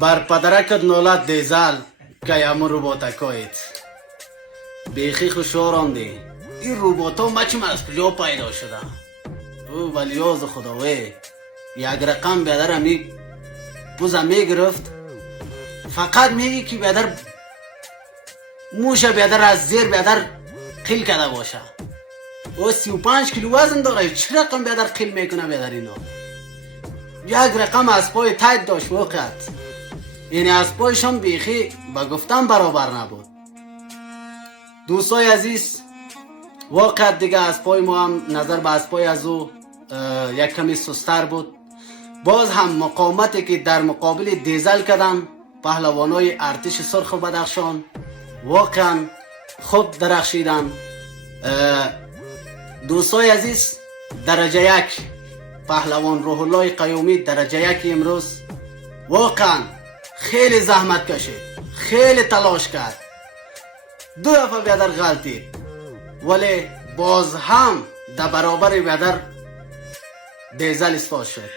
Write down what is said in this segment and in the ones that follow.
بر پدرکت نولد دیزل که یمو روباتکایت بیخی خوشو رانده. این روباتا مچم از کجا پیدا شده؟ او ولیاز خداوی یک رقم بیادر همی بوزم میگرفت. فقط میگی که بیادر موشه بیادر از زیر بیادر قیل کده باشه. او 35 کیلو وزن داره. چه رقم بیادر قیل میکنه بیادر اینا؟ یک رقم از پای تایت داشت وقت. یعنی از پایش هم بیخی با گفتن برابر نبود. دوستای عزیز وقت دیگه از پای ما هم نظر به از پای از او یک کمی سستر بود. باز هم مقاومتی که در مقابل دیزل کردن پهلوانای ارتش سرخ بدخشان واقعا خوب درخشیدن. دوستای عزیز درجه یک پهلوان روح الله قیومی درجه یک امروز واقعا خیلی زحمت کشید، خیلی تلاش کرد، 2 دفعه بیادر غلطید ولی باز هم در برابر بیادر دیزل استاد شد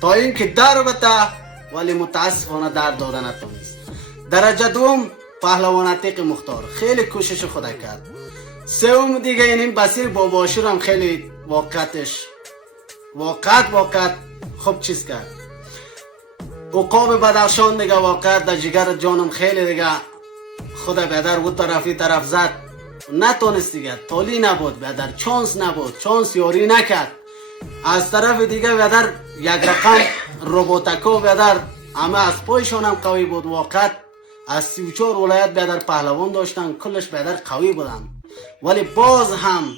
تا اینکه در بته ولی متاسفانه در داده نتونست. درجه دوم پهلوان عتیق مختار خیلی کوشش خود کرد. سوم دیگه یعنی بصیر باباشور هم خیلی واقعا خوب چیز کرد. عقاب بدخشان دیگه واقعا در جگر جانم خیلی دیگه خود بیادر بود طرف زد نتونست دیگه، تالی نبود بیادر، چانس نبود، چانس یاری نکرد. از طرف دیگه بیادر یک رقم روباتکو بیادر همه از پایشان هم قوی بود. واقعا از 34 ولایت بیادر پهلوان داشتن، کلش بیادر قوی بودن ولی باز هم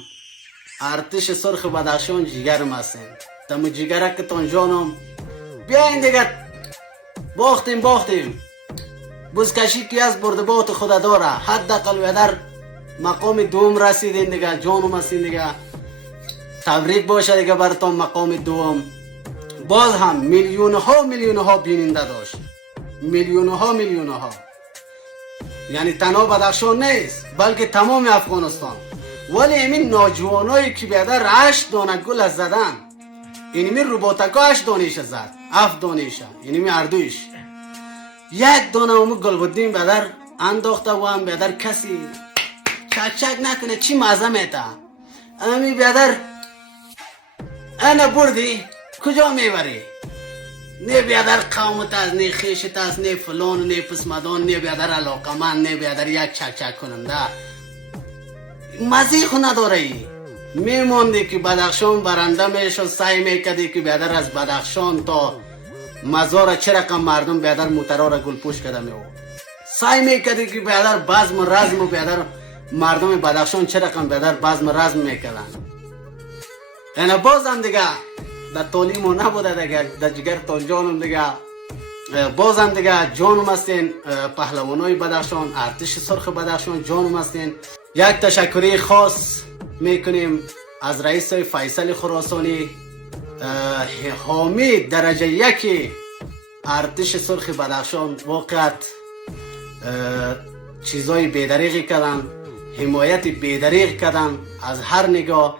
ارتش سرخ بدخشان جگر مسین دم جگرکتان جانم بیاین دیگه باختیم بزکشی که از بردبات خود داره. حداقل بیادر مقام دوم رسیدین دیگه، جانم هستین دیگه، تبریک باشه دیگه براتون مقام دوم. باز هم میلیون ها بیننده داشت، میلیون ها یعنی تنها بدخشان نیست بلکه تمام افغانستان. ولی این نوجوانایی که بیادر 8 دانه گل زدن، یعنی می روباتکا 8 دانش زد، 7 دانش، یعنی می اردویش 1 دانه همو گل بودیم بیادر انداخته و هم بیادر کسی چک نکنه چی مزه میته. امی بیادر انا بردی کجا میبری؟ نه بیادر قومت از، نه خیشت از، نه فلان، نه پسمدان، نه بیادر علاقه من، نه بیادر یک چک کننده. مزی خو نداره ای. میموندی که بدخشان برنده میشد، سعی میکردی که بیادر از بدخشان تا مزار چه رقم مردم بیادر موترها را گل پوش کرده میو. سعی میکردی که بیادر بزم و رزم و بیادر مردم بدخشان چه رقم بیادر بزم و رزم میکردن. اینا بازم دیگه در تعلیمو نبوده دیگه، در جگر تان جانم دیگه بازم دیگه جانم هستین پهلوانای بدخشان، ارتش سرخ بدخشان جانم هستین. یک تشکری خاص میکنیم از رئیس فیصل خراسانی حامی درجه 1 ارتش سرخ بدخشان. واقعا چیزای بیدریغی کردن، حمایت بیدریغ کردن از هر نگاه.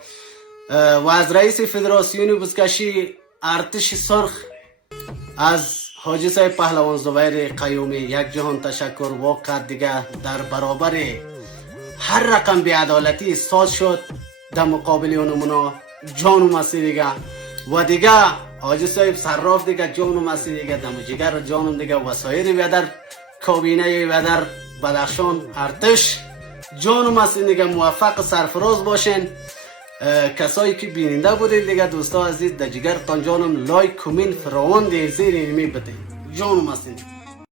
و از رئیس فدراسیون بزکشی ارتش سرخ از حاجی صاحب پهلوان زبیر قیومی یک جهان تشکر. واقعا دیگه در برابر هر رقم بی‌عدالتی ساز شد در مقابل اونمونا جانم هستی دیگه. و دیگه حاجی صاحب صراف دیگه جانم هستی دیگه، دم جگر جانم دیگه. وسایر بیادر کابینه بیادر بدخشان ارتش جانم هستی دیگه. موفق سرفراز باشین. کسایی که بیننده بودید دیگه دوستا عزیز در جگر تان جانم لایک کامنت فراوان دی زیر اینمی بده جانم هستین.